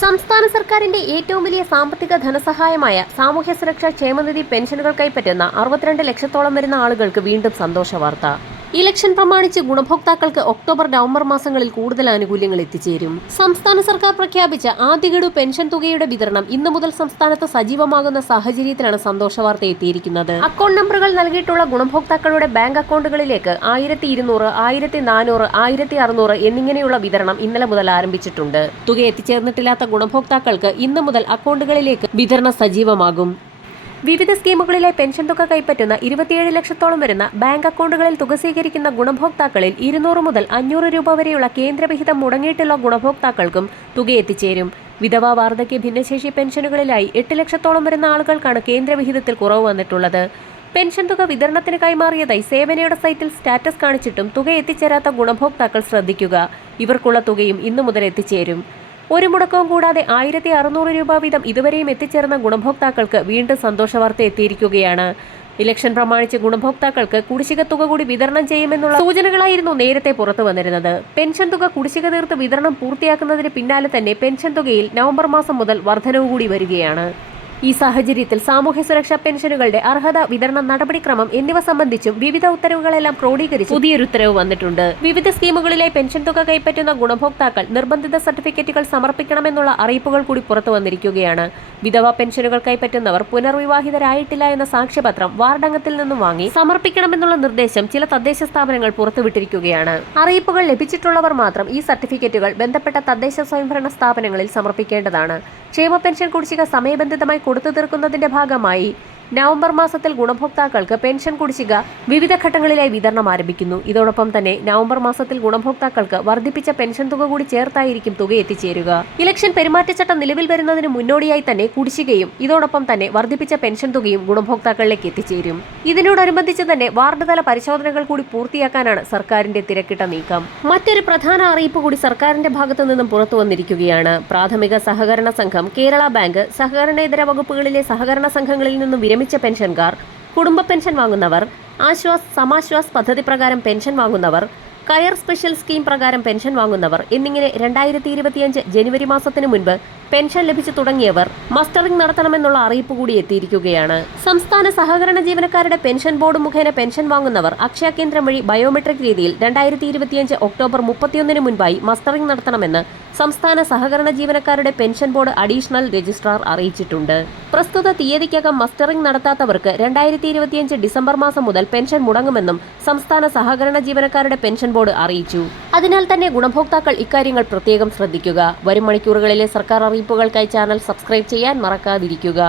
സംസ്ഥാന സർക്കാരിന്റെ ഏറ്റവും വലിയ സാമ്പത്തിക ധനസഹായമായ സാമൂഹ്യ സുരക്ഷാ ക്ഷേമനിധി പെൻഷനുകൾ കൈപ്പറ്റുന്ന 62 ലക്ഷത്തോളം വരുന്ന ആളുകൾക്ക് വീണ്ടും സന്തോഷ വാർത്ത. ഇലക്ഷൻ പ്രമാണിച്ച് ഗുണഭോക്താക്കൾക്ക് ഒക്ടോബർ നവംബർ മാസങ്ങളിൽ കൂടുതൽ ആനുകൂല്യങ്ങൾ എത്തിച്ചേരും. സംസ്ഥാന സർക്കാർ പ്രഖ്യാപിച്ച ആദ്യ ഗഡു പെൻഷൻ തുകയുടെ വിതരണം ഇന്നു മുതൽ സംസ്ഥാനത്ത് സജീവമാകുന്ന സാഹചര്യത്തിലാണ് സന്തോഷ വാർത്ത എത്തിയിരിക്കുന്നത്. അക്കൗണ്ട് നമ്പറുകൾ നൽകിയിട്ടുള്ള ഗുണഭോക്താക്കളുടെ ബാങ്ക് അക്കൗണ്ടുകളിലേക്ക് 1200, 1400, 1600 എന്നിങ്ങനെയുള്ള വിതരണം ഇന്നലെ മുതൽ ആരംഭിച്ചിട്ടുണ്ട്. തുക എത്തിച്ചേർന്നിട്ടില്ലാത്ത ഗുണഭോക്താക്കൾക്ക് ഇന്നു മുതൽ അക്കൗണ്ടുകളിലേക്ക് വിതരണം സജീവമാകും. വിവിധ സ്കീമുകളിലെ പെൻഷൻ തുക കൈപ്പറ്റുന്ന 27 ലക്ഷത്തോളം വരുന്ന ബാങ്ക് അക്കൗണ്ടുകളിൽ തുക സ്വീകരിക്കുന്ന ഗുണഭോക്താക്കളിൽ 200 മുതൽ 500 രൂപ വരെയുള്ള കേന്ദ്രവിഹിതം മുടങ്ങിയിട്ടുള്ള ഗുണഭോക്താക്കൾക്കും തുക എത്തിച്ചേരും. വിധവാ, വാർദ്ധക്യ, ഭിന്നശേഷി പെൻഷനുകളിലായി 8 ലക്ഷത്തോളം വരുന്ന ആളുകൾക്കാണ് കേന്ദ്രവിഹിതത്തിൽ കുറവ് വന്നിട്ടുള്ളത്. പെൻഷൻ തുക വിതരണത്തിന് കൈമാറിയതായി സേവനയുടെ സൈറ്റിൽ സ്റ്റാറ്റസ് കാണിച്ചിട്ടും തുക എത്തിച്ചേരാത്ത ഗുണഭോക്താക്കൾ ശ്രദ്ധിക്കുക. ഇവർക്കുള്ള തുകയും ഇന്നു മുതൽ എത്തിച്ചേരും. ഒരു മുടക്കവും കൂടാതെ 1600 രൂപ വീതം ഇതുവരെയും എത്തിച്ചേർന്ന ഗുണഭോക്താക്കൾക്ക് വീണ്ടും സന്തോഷവാർത്ത എത്തിയിരിക്കുകയാണ്. ഇലക്ഷൻ പ്രമാണിച്ച് ഗുണഭോക്താക്കൾക്ക് കുടിശ്ശിക തുക കൂടി വിതരണം ചെയ്യുമെന്നുള്ള സൂചനകളായിരുന്നു നേരത്തെ പുറത്തു വന്നിരുന്നത്. പെൻഷൻ തുക കുടിശ്ശിക തീർത്ത് വിതരണം പൂർത്തിയാക്കുന്നതിന് പിന്നാലെ തന്നെ പെൻഷൻ തുകയിൽ നവംബർ മാസം മുതൽ വർധനവ് കൂടി വരികയാണ്. ഈ സാഹചര്യത്തിൽ സാമൂഹ്യ സുരക്ഷാ പെൻഷനുകളുടെ അർഹത, വിതരണ നടപടിക്രമം എന്നിവ സംബന്ധിച്ചും വിവിധ ഉത്തരവുകളെല്ലാം ക്രോഡീകരിച്ച് പുതിയൊരു ഉത്തരവ് വന്നിട്ടുണ്ട്. വിവിധ സ്കീമുകളിലെ പെൻഷൻ തുക കൈപ്പറ്റുന്ന ഗുണഭോക്താക്കൾ നിർബന്ധിത സർട്ടിഫിക്കറ്റുകൾ സമർപ്പിക്കണമെന്നുള്ള അറിയിപ്പുകൾ കൂടി പുറത്തു വന്നിരിക്കുകയാണ്. വിധവാ പെൻഷനുകൾ കൈപ്പറ്റുന്നവർ പുനർവിവാഹിതരായിട്ടില്ല എന്ന സാക്ഷ്യപത്രം വാർഡംഗത്തിൽ നിന്നും വാങ്ങി സമർപ്പിക്കണമെന്നുള്ള നിർദ്ദേശം ചില തദ്ദേശ സ്ഥാപനങ്ങൾ പുറത്തുവിട്ടിരിക്കുകയാണ്. അറിയിപ്പുകൾ ലഭിച്ചിട്ടുള്ളവർ മാത്രം ഈ സർട്ടിഫിക്കറ്റുകൾ ബന്ധപ്പെട്ട തദ്ദേശ സ്വയംഭരണ സ്ഥാപനങ്ങളിൽ സമർപ്പിക്കേണ്ടതാണ്. ക്ഷേമ പെൻഷൻ കുടിശ്ശിക സമയബന്ധിതമായി കൊടുത്തു തീർക്കുന്നതിന്റെ ഭാഗമായി നവംബർ മാസത്തിൽ ഗുണഭോക്താക്കൾക്ക് പെൻഷൻ കുടിശ്ശിക വിവിധ ഘട്ടങ്ങളിലായി വിതരണം ആരംഭിക്കുന്നു. ഇതോടൊപ്പം തന്നെ നവംബർ മാസത്തിൽ ഗുണഭോക്താക്കൾക്ക് വർദ്ധിപ്പിച്ച പെൻഷൻ തുക കൂടി ചേർത്തായിരിക്കും തുക എത്തിച്ചേരുക. ഇലക്ഷൻ പെരുമാറ്റച്ചട്ടം നിലവിൽ വരുന്നതിന് മുന്നോടിയായി തന്നെ കുടിശ്ശികയും ഇതോടൊപ്പം തന്നെ വർദ്ധിപ്പിച്ച പെൻഷൻ തുകയും ഗുണഭോക്താക്കളിലേക്ക് എത്തിച്ചേരും. ഇതിനോടനുബന്ധിച്ച് തന്നെ വാർഡ് തല പരിശോധനകൾ കൂടി പൂർത്തിയാക്കാനാണ് സർക്കാരിന്റെ തിരക്കിട്ട നീക്കം. മറ്റൊരു പ്രധാന അറിയിപ്പ് കൂടി സർക്കാരിന്റെ ഭാഗത്തു നിന്നും പുറത്തു വന്നിരിക്കുകയാണ്. പ്രാഥമിക സഹകരണ സംഘം, കേരള ബാങ്ക്, സഹകരണേതര വകുപ്പുകളിലെ സഹകരണ സംഘങ്ങളിൽ നിന്നും വിരമിച്ച പെൻഷൻകാർ, കുടുംബ പെൻഷൻ വാങ്ങുന്നവർ, ആശ്വാസ് സമാശ്വാസ് പദ്ധതി പ്രകാരം പെൻഷൻ വാങ്ങുന്നവർ, കയർ സ്പെഷ്യൽ സ്കീം പ്രകാരം പെൻഷൻ വാങ്ങുന്നവർ എന്നിങ്ങനെ 2025 ജനുവരി മാസത്തിനു മുൻപ് പെൻഷൻ ലഭിച്ചു തുടങ്ങിയവർ മസ്റ്ററിംഗ് നടത്തണമെന്നുള്ള അറിയിപ്പ് കൂടി എത്തിയിരിക്കുകയാണ്. സംസ്ഥാന സഹകരണ ജീവനക്കാരുടെ പെൻഷൻ ബോർഡ് മുഖേന പെൻഷൻ വാങ്ങുന്നവർ അക്ഷയ കേന്ദ്രം വഴി ബയോമെട്രിക് രീതിയിൽ 2025 ഒക്ടോബർ 31 മുൻപായി മസ്റ്ററിംഗ് നടത്തണമെന്ന് സംസ്ഥാന സഹകരണ ജീവനക്കാരുടെ പെൻഷൻ ബോർഡ് അഡീഷണൽ രജിസ്ട്രാർ അറിയിച്ചിട്ടുണ്ട്. പ്രസ്തുത തീയതിക്കകം മസ്റ്ററിംഗ് നടത്താത്തവർക്ക് 2025 ഡിസംബർ മാസം മുതൽ പെൻഷൻ മുടങ്ങുമെന്നും സംസ്ഥാന സഹകരണ ജീവനക്കാരുടെ പെൻഷൻ ബോർഡ് അറിയിച്ചു. അതിനാൽ തന്നെ ഗുണഭോക്താക്കൾ ഇക്കാര്യങ്ങൾ പ്രത്യേകം ശ്രദ്ധിക്കുക. വരും മണിക്കൂറുകളിലെ സർക്കാർ അറിയിപ്പുകൾക്കായി ചാനൽ സബ്സ്ക്രൈബ് ചെയ്യാൻ മറക്കാതിരിക്കുക.